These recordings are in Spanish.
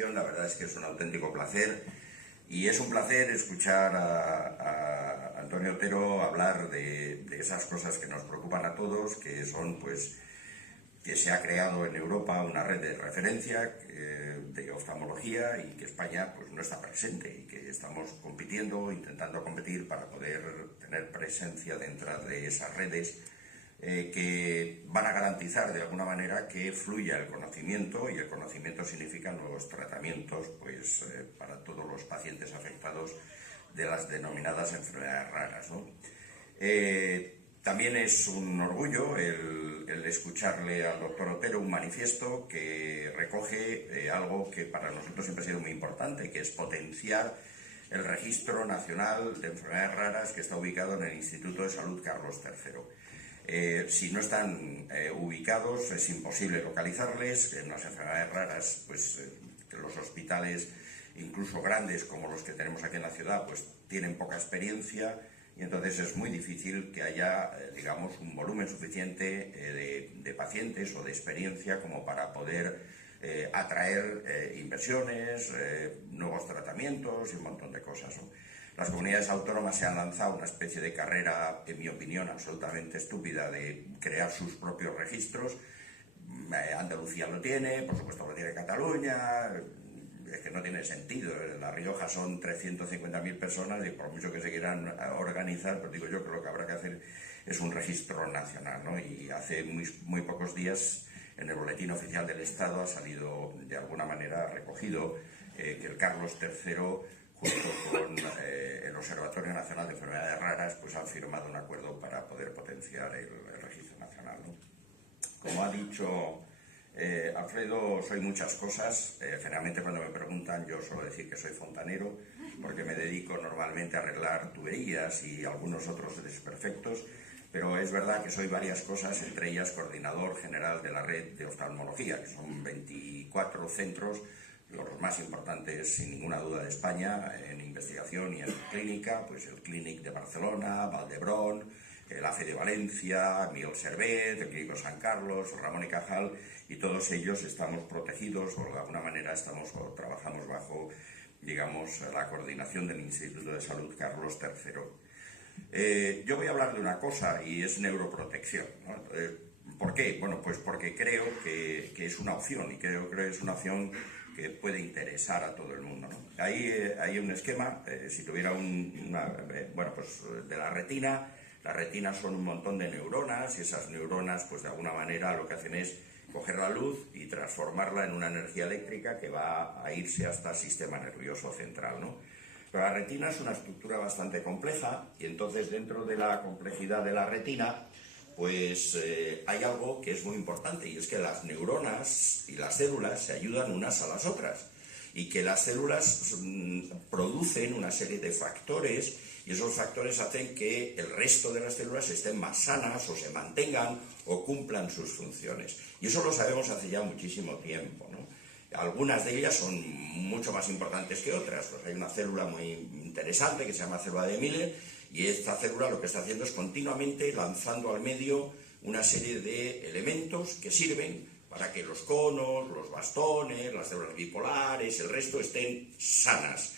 invitación, la verdad es que es un auténtico placer y es un placer escuchar a Antonio Otero hablar de esas cosas que nos preocupan a todos, que son pues que se ha creado en Europa una red de referencia de oftalmología y que España pues no está presente y que estamos intentando competir para poder tener presencia dentro de esas redes que van a garantizar de alguna manera que fluya el conocimiento, y el conocimiento significa nuevos tratamientos pues para todos los pacientes afectados de las denominadas enfermedades raras, ¿no? También es un orgullo el escucharle al doctor Otero un manifiesto que recoge algo que para nosotros siempre ha sido muy importante, que es potenciar el Registro Nacional de Enfermedades Raras que está ubicado en el Instituto de Salud Carlos III. Si no están ubicados es imposible localizarles. En las enfermedades raras, pues los hospitales, incluso grandes como los que tenemos aquí en la ciudad, pues tienen poca experiencia. Y entonces es muy difícil que haya, digamos, un volumen suficiente de pacientes o de experiencia como para poder atraer inversiones, nuevos tratamientos y un montón de cosas, ¿no? Las comunidades autónomas se han lanzado una especie de carrera, en mi opinión, absolutamente estúpida de crear sus propios registros. Andalucía lo tiene, por supuesto lo tiene Cataluña. Es que no tiene sentido. En La Rioja son 350.000 personas y por mucho que se quieran organizar, pues digo yo que lo que habrá que hacer es un registro nacional, ¿no? Y hace muy pocos días en el Boletín Oficial del Estado ha salido de alguna manera recogido que el Carlos III, junto con el Observatorio Nacional de Enfermedades Raras, pues han firmado un acuerdo para poder potenciar el registro nacional, ¿no? Como ha dicho Alfredo, soy muchas cosas. Generalmente cuando me preguntan yo suelo decir que soy fontanero porque me dedico normalmente a arreglar tuberías y algunos otros desperfectos, pero es verdad que soy varias cosas, entre ellas coordinador general de la red de oftalmología, que son 24 centros, los más importantes sin ninguna duda de España en investigación y en clínica, pues el Clínic de Barcelona, Valdebrón, el AFE de Valencia, Miguel Servet, el Clínico San Carlos, Ramón y Cajal, y todos ellos estamos protegidos o de alguna manera trabajamos bajo, digamos, la coordinación del Instituto de Salud Carlos III. Yo voy a hablar de una cosa y es neuroprotección, ¿no? ¿Por qué? Bueno, pues porque creo que es una opción y creo que es una opción que puede interesar a todo el mundo, ¿no? Hay un esquema, si tuviera bueno, pues de la retina. La retina son un montón de neuronas y esas neuronas, pues de alguna manera lo que hacen es coger la luz y transformarla en una energía eléctrica que va a irse hasta el sistema nervioso central, ¿no? Pero la retina es una estructura bastante compleja y entonces dentro de la complejidad de la retina, pues hay algo que es muy importante y es que las neuronas y las células se ayudan unas a las otras y que las células producen una serie de factores y esos factores hacen que el resto de las células estén más sanas o se mantengan o cumplan sus funciones. Y eso lo sabemos hace ya muchísimo tiempo, ¿no? Algunas de ellas son mucho más importantes que otras. Pues hay una célula muy interesante que se llama célula de Miller y esta célula lo que está haciendo es continuamente lanzando al medio una serie de elementos que sirven para que los conos, los bastones, las células bipolares, el resto estén sanas.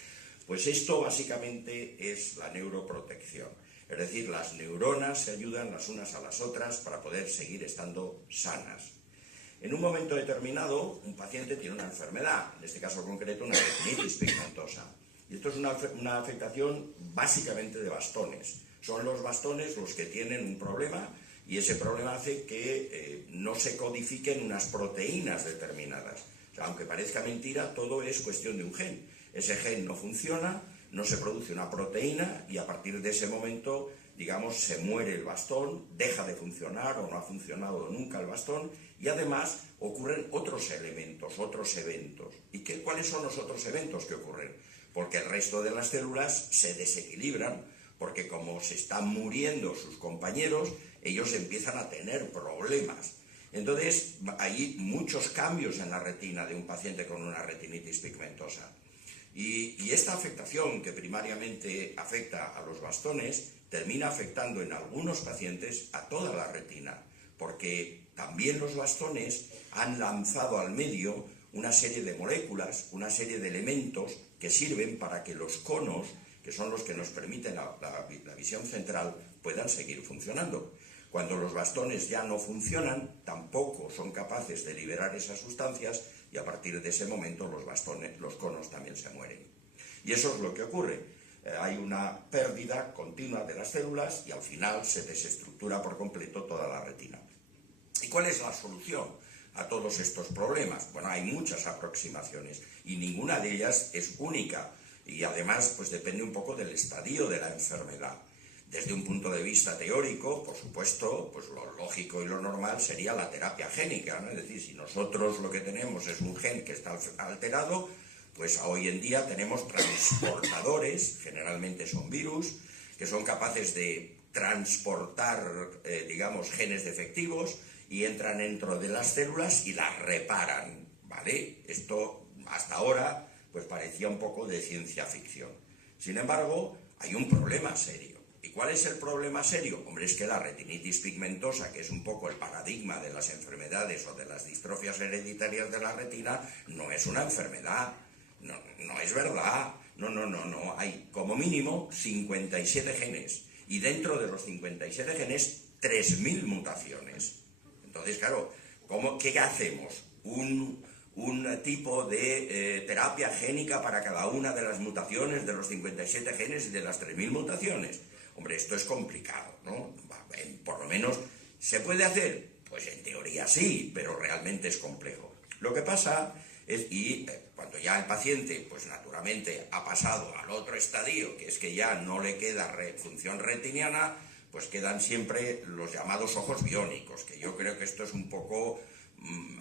Pues esto básicamente es la neuroprotección. Es decir, las neuronas se ayudan las unas a las otras para poder seguir estando sanas. En un momento determinado, un paciente tiene una enfermedad, en este caso concreto una retinitis pigmentosa. Y esto es una afectación básicamente de bastones. Son los bastones los que tienen un problema y ese problema hace que no se codifiquen unas proteínas determinadas. O sea, aunque parezca mentira, todo es cuestión de un gen. Ese gen no funciona, no se produce una proteína y a partir de ese momento, digamos, se muere el bastón, deja de funcionar o no ha funcionado nunca el bastón y además ocurren otros elementos, otros eventos. ¿Y cuáles son los otros eventos que ocurren? Porque el resto de las células se desequilibran, porque como se están muriendo sus compañeros, ellos empiezan a tener problemas. Entonces, hay muchos cambios en la retina de un paciente con una retinitis pigmentosa. Y esta afectación que primariamente afecta a los bastones termina afectando en algunos pacientes a toda la retina, porque también los bastones han lanzado al medio una serie de moléculas, una serie de elementos que sirven para que los conos, que son los que nos permiten la visión central, puedan seguir funcionando. Cuando los bastones ya no funcionan, tampoco son capaces de liberar esas sustancias y a partir de ese momento los conos también se mueren. Y eso es lo que ocurre. Hay una pérdida continua de las células y al final se desestructura por completo toda la retina. ¿Y cuál es la solución a todos estos problemas? Bueno, hay muchas aproximaciones y ninguna de ellas es única y además pues depende un poco del estadio de la enfermedad. Desde un punto de vista teórico, por supuesto, pues lo lógico y lo normal sería la terapia génica, ¿no? Es decir, si nosotros lo que tenemos es un gen que está alterado, pues hoy en día tenemos transportadores, generalmente son virus, que son capaces de transportar, digamos, genes defectivos y entran dentro de las células y las reparan, ¿vale? Esto hasta ahora pues parecía un poco de ciencia ficción. Sin embargo, hay un problema serio. ¿Y cuál es el problema serio? Hombre, es que la retinitis pigmentosa, que es un poco el paradigma de las enfermedades o de las distrofias hereditarias de la retina, no es una enfermedad. No es verdad. No. Hay como mínimo 57 genes. Y dentro de los 57 genes, 3.000 mutaciones. Entonces, claro, ¿qué hacemos? Un tipo de terapia génica para cada una de las mutaciones de los 57 genes y de las 3.000 mutaciones. Hombre, esto es complicado, ¿no? Por lo menos, ¿se puede hacer? Pues en teoría sí, pero realmente es complejo. Lo que pasa es, cuando ya el paciente, pues naturalmente ha pasado al otro estadio, que es que ya no le queda función retiniana, pues quedan siempre los llamados ojos biónicos, que yo creo que esto es un poco,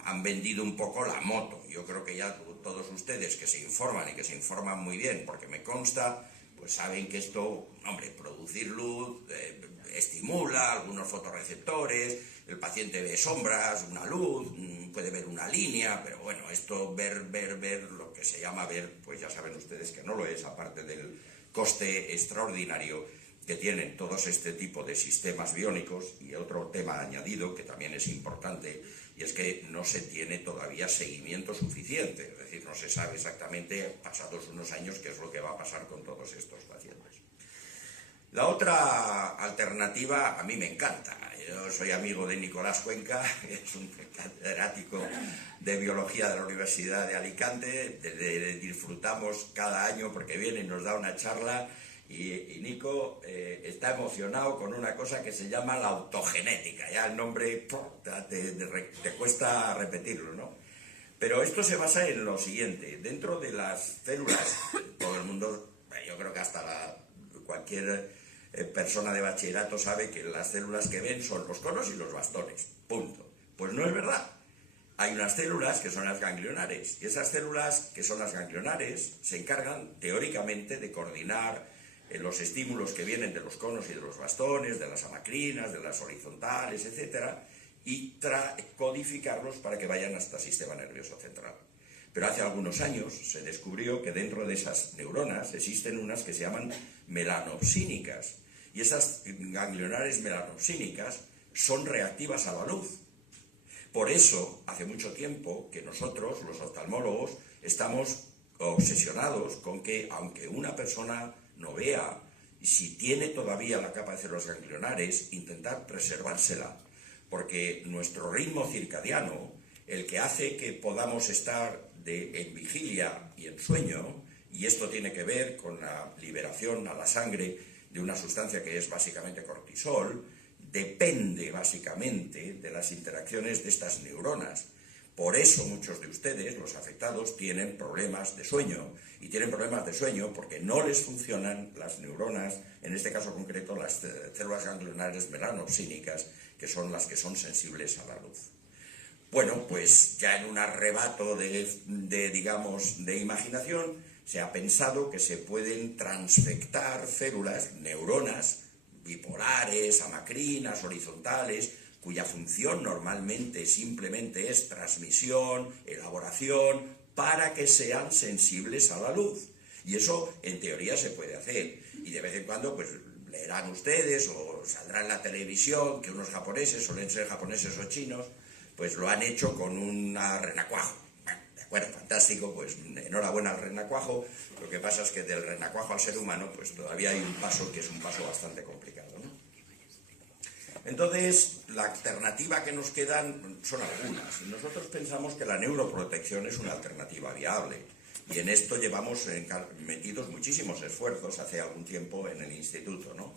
han vendido un poco la moto. Yo creo que ya todos ustedes que se informan y que se informan muy bien, porque me consta, pues saben que esto, hombre, producir luz estimula algunos fotorreceptores, el paciente ve sombras, una luz, puede ver una línea, pero bueno, esto ver, lo que se llama ver, pues ya saben ustedes que no lo es, aparte del coste extraordinario que tienen todos este tipo de sistemas biónicos. Y otro tema añadido que también es importante, y es que no se tiene todavía seguimiento suficiente, es decir, no se sabe exactamente, pasados unos años, qué es lo que va a pasar con todos estos pacientes. La otra alternativa a mí me encanta. Yo soy amigo de Nicolás Cuenca, que es un catedrático de biología de la Universidad de Alicante. Disfrutamos cada año porque viene y nos da una charla. Y Nico está emocionado con una cosa que se llama la autogenética. Ya el nombre te cuesta repetirlo, ¿no? Pero esto se basa en lo siguiente. Dentro de las células, todo el mundo, yo creo que hasta cualquier persona de bachillerato sabe que las células que ven son los conos y los bastones. Punto. Pues no es verdad. Hay unas células que son las ganglionares. Y esas células que son las ganglionares se encargan teóricamente de coordinar los estímulos que vienen de los conos y de los bastones, de las amacrinas, de las horizontales, etcétera, y codificarlos para que vayan hasta el sistema nervioso central. Pero hace algunos años se descubrió que dentro de esas neuronas existen unas que se llaman melanopsínicas, y esas ganglionares melanopsínicas son reactivas a la luz. Por eso, hace mucho tiempo que nosotros, los oftalmólogos, estamos obsesionados con que, aunque una persona no vea, y si tiene todavía la capa de células ganglionares, intentar preservársela, porque nuestro ritmo circadiano, el que hace que podamos estar en vigilia y en sueño, y esto tiene que ver con la liberación a la sangre de una sustancia que es básicamente cortisol, depende básicamente de las interacciones de estas neuronas. Por eso muchos de ustedes, los afectados, tienen problemas de sueño, y tienen problemas de sueño porque no les funcionan las neuronas, en este caso concreto las células ganglionares melanopsínicas, que son las que son sensibles a la luz. Bueno, pues ya en un arrebato de imaginación, se ha pensado que se pueden transfectar células, neuronas, bipolares, amacrinas, horizontales, cuya función normalmente simplemente es transmisión, elaboración, para que sean sensibles a la luz. Y eso en teoría se puede hacer. Y de vez en cuando pues leerán ustedes o saldrá en la televisión que unos japoneses, suelen ser japoneses o chinos, pues lo han hecho con una renacuajo. ¿De Bueno, fantástico, pues enhorabuena al renacuajo. Lo que pasa es que del renacuajo al ser humano, pues todavía hay un paso que es un paso bastante complicado, ¿no? Entonces, la alternativa que nos quedan son algunas. Nosotros pensamos que la neuroprotección es una alternativa viable. Y en esto llevamos metidos muchísimos esfuerzos hace algún tiempo en el instituto, ¿no?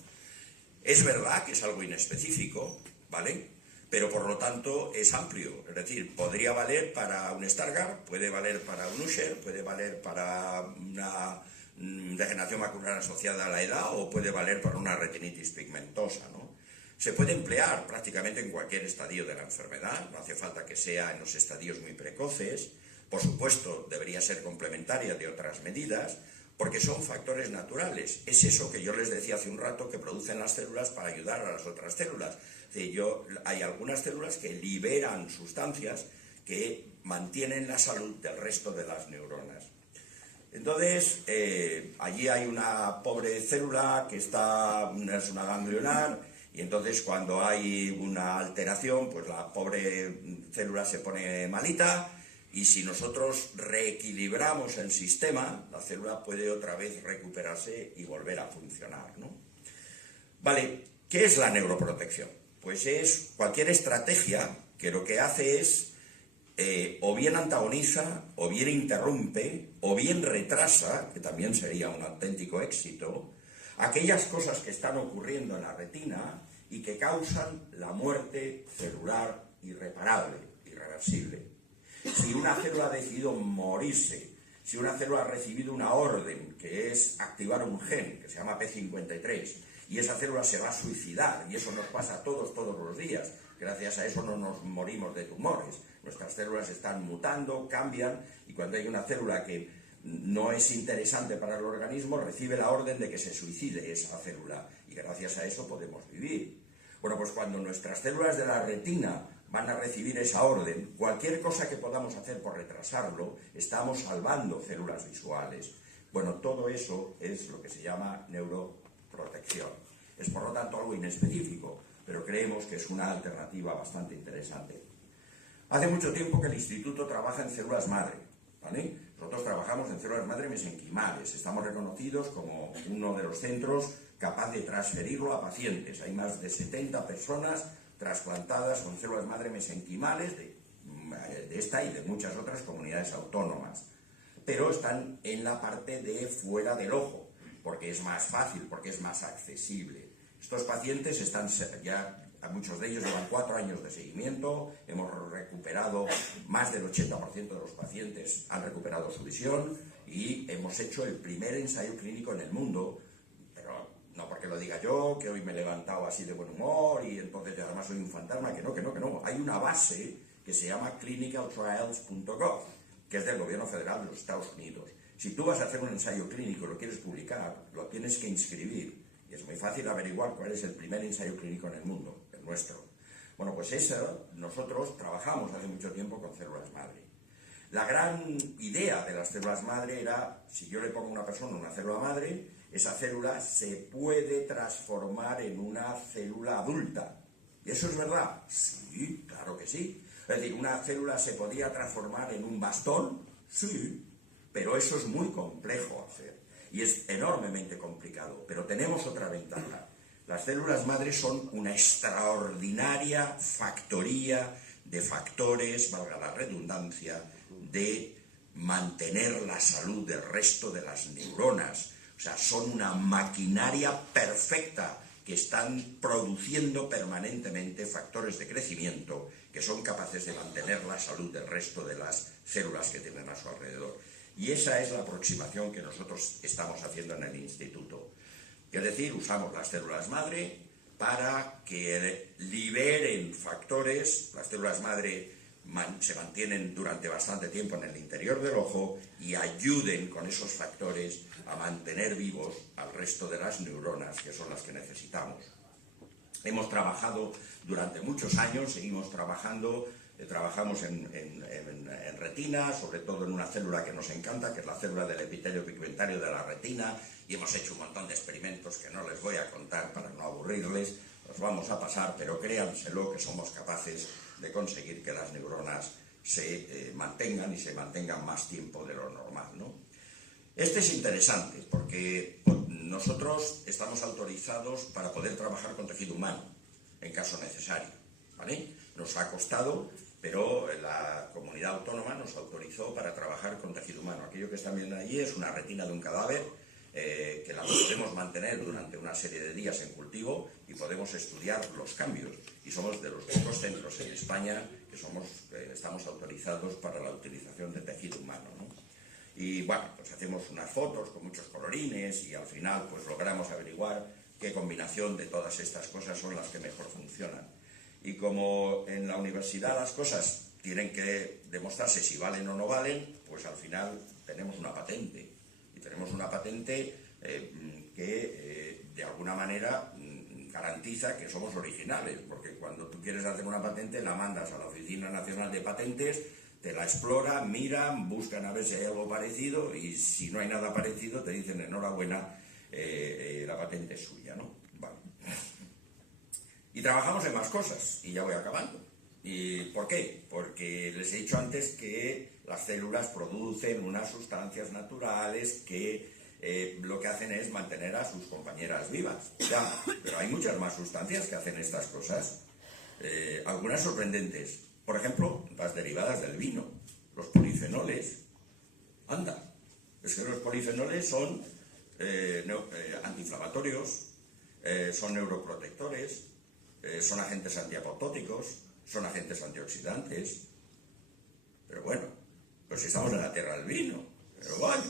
Es verdad que es algo inespecífico, ¿vale? Pero por lo tanto es amplio. Es decir, podría valer para un Stargardt, puede valer para un Usher, puede valer para una degeneración macular asociada a la edad o puede valer para una retinitis pigmentosa, ¿no? Se puede emplear prácticamente en cualquier estadio de la enfermedad, no hace falta que sea en los estadios muy precoces. Por supuesto, debería ser complementaria de otras medidas, porque son factores naturales. Es eso que yo les decía hace un rato que producen las células para ayudar a las otras células. Hay algunas células que liberan sustancias que mantienen la salud del resto de las neuronas. Entonces, allí hay una pobre célula que es una ganglionar, y entonces cuando hay una alteración, pues la pobre célula se pone malita, y si nosotros reequilibramos el sistema, la célula puede otra vez recuperarse y volver a funcionar, ¿no? Vale, ¿qué es la neuroprotección? Pues es cualquier estrategia que lo que hace es o bien antagoniza, o bien interrumpe, o bien retrasa, que también sería un auténtico éxito, aquellas cosas que están ocurriendo en la retina y que causan la muerte celular irreparable, irreversible. Si una célula ha decidido morirse, si una célula ha recibido una orden, que es activar un gen, que se llama P53, y esa célula se va a suicidar, y eso nos pasa a todos los días, gracias a eso no nos morimos de tumores, nuestras células están mutando, cambian, y cuando hay una célula que no es interesante para el organismo, recibe la orden de que se suicide esa célula, y gracias a eso podemos vivir. Bueno, pues cuando nuestras células de la retina van a recibir esa orden, cualquier cosa que podamos hacer por retrasarlo, estamos salvando células visuales. Bueno, todo eso es lo que se llama neuroprotección. Es por lo tanto algo inespecífico, pero creemos que es una alternativa bastante interesante. Hace mucho tiempo que el instituto trabaja en células madre, ¿vale? Nosotros trabajamos en células madre mesenquimales, estamos reconocidos como uno de los centros capaz de transferirlo a pacientes. Hay más de 70 personas trasplantadas con células madre mesenquimales de esta y de muchas otras comunidades autónomas, pero están en la parte de fuera del ojo, porque es más fácil, porque es más accesible. Estos pacientes están ya, muchos de ellos llevan 4 años de seguimiento, hemos recuperado, más del 80% de los pacientes han recuperado su visión y hemos hecho el primer ensayo clínico en el mundo, pero no porque lo diga yo, que hoy me he levantado así de buen humor y entonces además soy un fantasma, que no. Hay una base que se llama clinicaltrials.gov, que es del gobierno federal de los Estados Unidos. Si tú vas a hacer un ensayo clínico y lo quieres publicar, lo tienes que inscribir. Y es muy fácil averiguar cuál es el primer ensayo clínico en el mundo, el nuestro. Bueno, pues eso, nosotros trabajamos hace mucho tiempo con células madre. La gran idea de las células madre era, si yo le pongo a una persona una célula madre, esa célula se puede transformar en una célula adulta. ¿Y eso es verdad? Sí, claro que sí. Es decir, ¿una célula se podría transformar en un bastón? Sí, pero eso es muy complejo hacer. Y es enormemente complicado, pero tenemos otra ventaja. Las células madres son una extraordinaria factoría de factores, valga la redundancia, de mantener la salud del resto de las neuronas. O sea, son una maquinaria perfecta que están produciendo permanentemente factores de crecimiento que son capaces de mantener la salud del resto de las células que tienen a su alrededor. Y esa es la aproximación que nosotros estamos haciendo en el instituto. Es decir, usamos las células madre para que liberen factores. Las células madre se mantienen durante bastante tiempo en el interior del ojo y ayuden con esos factores a mantener vivos al resto de las neuronas, que son las que necesitamos. Hemos trabajado durante muchos años, seguimos trabajando. Trabajamos en retina, sobre todo en una célula que nos encanta, que es la célula del epitelio pigmentario de la retina, y hemos hecho un montón de experimentos que no les voy a contar para no aburrirles, los vamos a pasar, pero créanselo que somos capaces de conseguir que las neuronas se mantengan y se mantengan más tiempo de lo normal, ¿no? Este es interesante porque nosotros estamos autorizados para poder trabajar con tejido humano, en caso necesario, ¿vale? Nos ha costado, pero la comunidad autónoma nos autorizó para trabajar con tejido humano. Aquello que están viendo allí es una retina de un cadáver que la podemos mantener durante una serie de días en cultivo y podemos estudiar los cambios. Y somos de los pocos centros en España que estamos autorizados para la utilización de tejido humano, ¿no? Y bueno, pues hacemos unas fotos con muchos colorines y al final pues logramos averiguar qué combinación de todas estas cosas son las que mejor funcionan. Y como en la universidad las cosas tienen que demostrarse si valen o no valen, pues al final tenemos una patente. Y tenemos una patente que de alguna manera garantiza que somos originales, porque cuando tú quieres hacer una patente la mandas a la Oficina Nacional de Patentes, te la exploran, miran, buscan a ver si hay algo parecido y si no hay nada parecido te dicen enhorabuena, la patente es suya, ¿no? Vale. Y trabajamos en más cosas, y ya voy acabando. ¿Y por qué? Porque les he dicho antes que las células producen unas sustancias naturales que lo que hacen es mantener a sus compañeras vivas. Ya, pero hay muchas más sustancias que hacen estas cosas, algunas sorprendentes. Por ejemplo, las derivadas del vino, los polifenoles. Anda, es que los polifenoles son antiinflamatorios, son neuroprotectores, son agentes antiapoptóticos, son agentes antioxidantes. Pero bueno, pues si estamos en la tierra del vino. Pero bueno,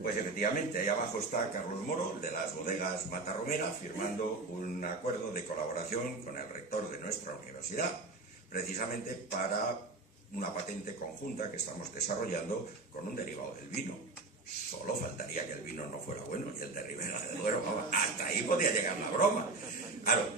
pues efectivamente, ahí abajo está Carlos Moro, de las bodegas Matarromera, firmando un acuerdo de colaboración con el rector de nuestra universidad, precisamente para una patente conjunta que estamos desarrollando con un derivado del vino. Solo faltaría que el vino no fuera bueno y el de Ribera del Duero, hasta ahí podía llegar la broma. Claro,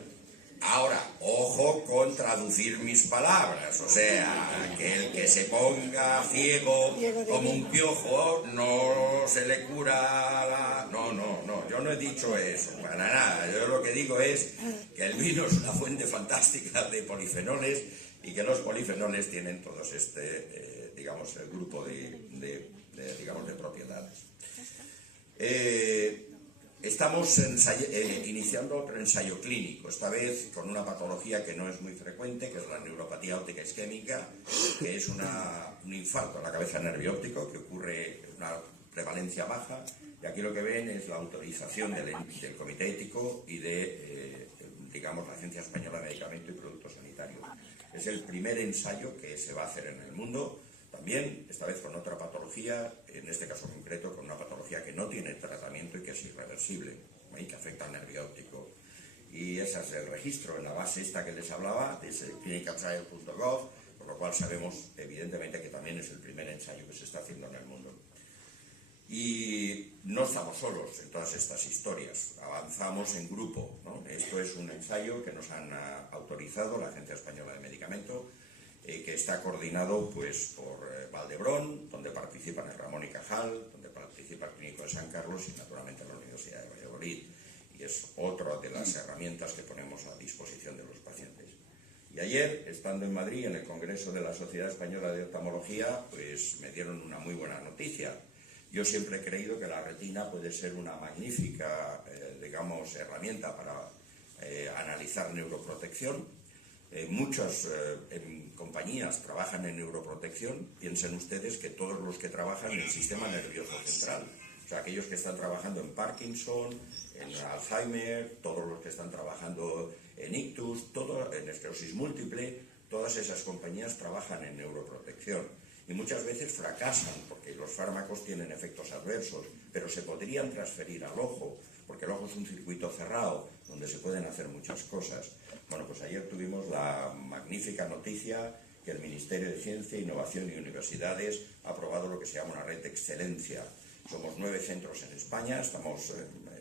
ahora, ojo con traducir mis palabras, o sea, que el que se ponga ciego como un piojo no se le cura la... No, yo no he dicho eso, para nada. Yo lo que digo es que el vino es una fuente fantástica de polifenoles y que los polifenoles tienen todos digamos, el grupo de propiedades. Estamos iniciando otro ensayo clínico, esta vez con una patología que no es muy frecuente, que es la neuropatía óptica isquémica, que es un infarto a la cabeza nervio óptico que ocurre en una prevalencia baja, y aquí lo que ven es la autorización del Comité Ético y de, digamos, la Agencia Española de Medicamentos y Productos Sanitarios. Es el primer ensayo que se va a hacer en el mundo, también, esta vez con otra patología, en este caso concreto, con una patología que no tiene tratamiento y que es irreversible, y que afecta al nervio óptico. Y ese es el registro en la base esta que les hablaba, es clinicaltrial.gov, por lo cual sabemos, evidentemente, que también es el primer ensayo que se está haciendo en el mundo. Y no estamos solos en todas estas historias, avanzamos en grupo, ¿no? Esto es un ensayo que nos han autorizado la Agencia Española de Medicamentos, que está coordinado pues, por Valdebrón, donde participan el Ramón y Cajal, donde participa el Clínico de San Carlos y naturalmente la Universidad de Valladolid. Y es otra de las herramientas que ponemos a disposición de los pacientes. Y ayer, estando en Madrid, en el Congreso de la Sociedad Española de Oftalmología, pues me dieron una muy buena noticia. Yo siempre he creído que la retina puede ser una magnífica, digamos, herramienta para analizar neuroprotección. Muchas compañías trabajan en neuroprotección. Piensen ustedes que todos los que trabajan en el sistema nervioso central, o sea, aquellos que están trabajando en Parkinson, en Alzheimer, todos los que están trabajando en ictus, en esclerosis múltiple, todas esas compañías trabajan en neuroprotección. Y muchas veces fracasan porque los fármacos tienen efectos adversos, pero se podrían transferir al ojo, porque el ojo es un circuito cerrado donde se pueden hacer muchas cosas. Bueno, pues ayer tuvimos la magnífica noticia que el Ministerio de Ciencia, Innovación y Universidades ha aprobado lo que se llama una red de excelencia. Somos 9 centros en España, estamos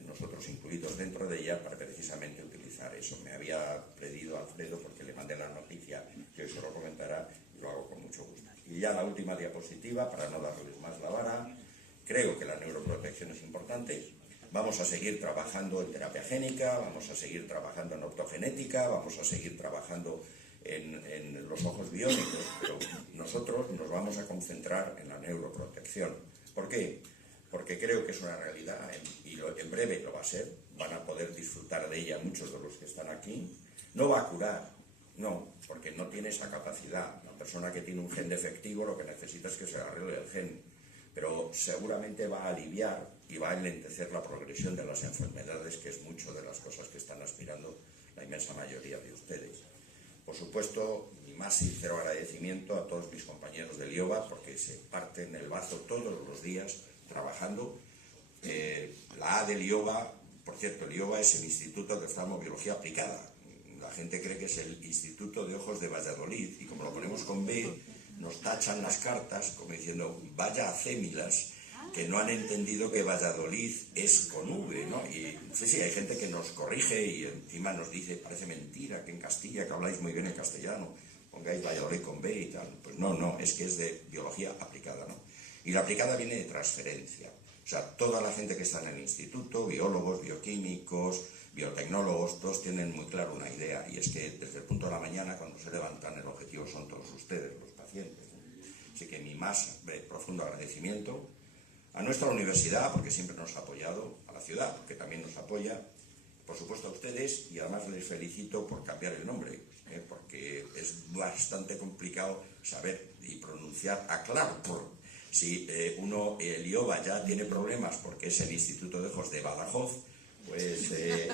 nosotros incluidos dentro de ella para precisamente utilizar eso. Me había pedido Alfredo, porque le mandé la noticia, que hoy se lo comentará, y lo hago con mucho gusto. Y ya la última diapositiva, para no darles más la vara. Creo que la neuroprotección es importante. Vamos a seguir trabajando en terapia génica, vamos a seguir trabajando en optogenética, vamos a seguir trabajando en los ojos biónicos, pero nosotros nos vamos a concentrar en la neuroprotección. ¿Por qué? Porque creo que es una realidad y en breve lo va a ser, van a poder disfrutar de ella muchos de los que están aquí. No va a curar, no, porque no tiene esa capacidad. La persona que tiene un gen defectivo lo que necesita es que se arregle el gen, pero seguramente va a aliviar y va a enlentecer la progresión de las enfermedades, que es mucho de las cosas que están aspirando la inmensa mayoría de ustedes. Por supuesto, mi más sincero agradecimiento a todos mis compañeros del IOBA, porque se parten el bazo todos los días trabajando. La A del IOBA, por cierto, el IOBA es el Instituto de Oftalmobiología Aplicada. La gente cree que es el Instituto de Ojos de Valladolid, y como lo ponemos con B, nos tachan las cartas como diciendo, vaya acémilas, que no han entendido que Valladolid es con V, ¿no? Y sí, hay gente que nos corrige y encima nos dice, parece mentira que en Castilla, que habláis muy bien el castellano, pongáis Valladolid con B y tal. Pues no, es que es de biología aplicada, ¿no? Y la aplicada viene de transferencia. O sea, toda la gente que está en el instituto, biólogos, bioquímicos, biotecnólogos, todos tienen muy claro una idea, y es que desde el punto de la mañana, cuando se levantan, el objetivo son todos ustedes, los pacientes. Así que mi más profundo agradecimiento a nuestra universidad, porque siempre nos ha apoyado, a la ciudad, porque también nos apoya, por supuesto a ustedes, y además les felicito por cambiar el nombre, porque es bastante complicado saber y pronunciar Aclarpor. Si el IOBA ya tiene problemas porque es el Instituto de Ojos de Badajoz, pues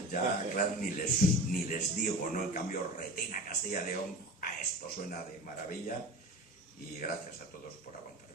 ya, claro, ni les digo, ¿no? En cambio, Retina Castilla y León, a esto suena de maravilla, y gracias a todos por aguantar.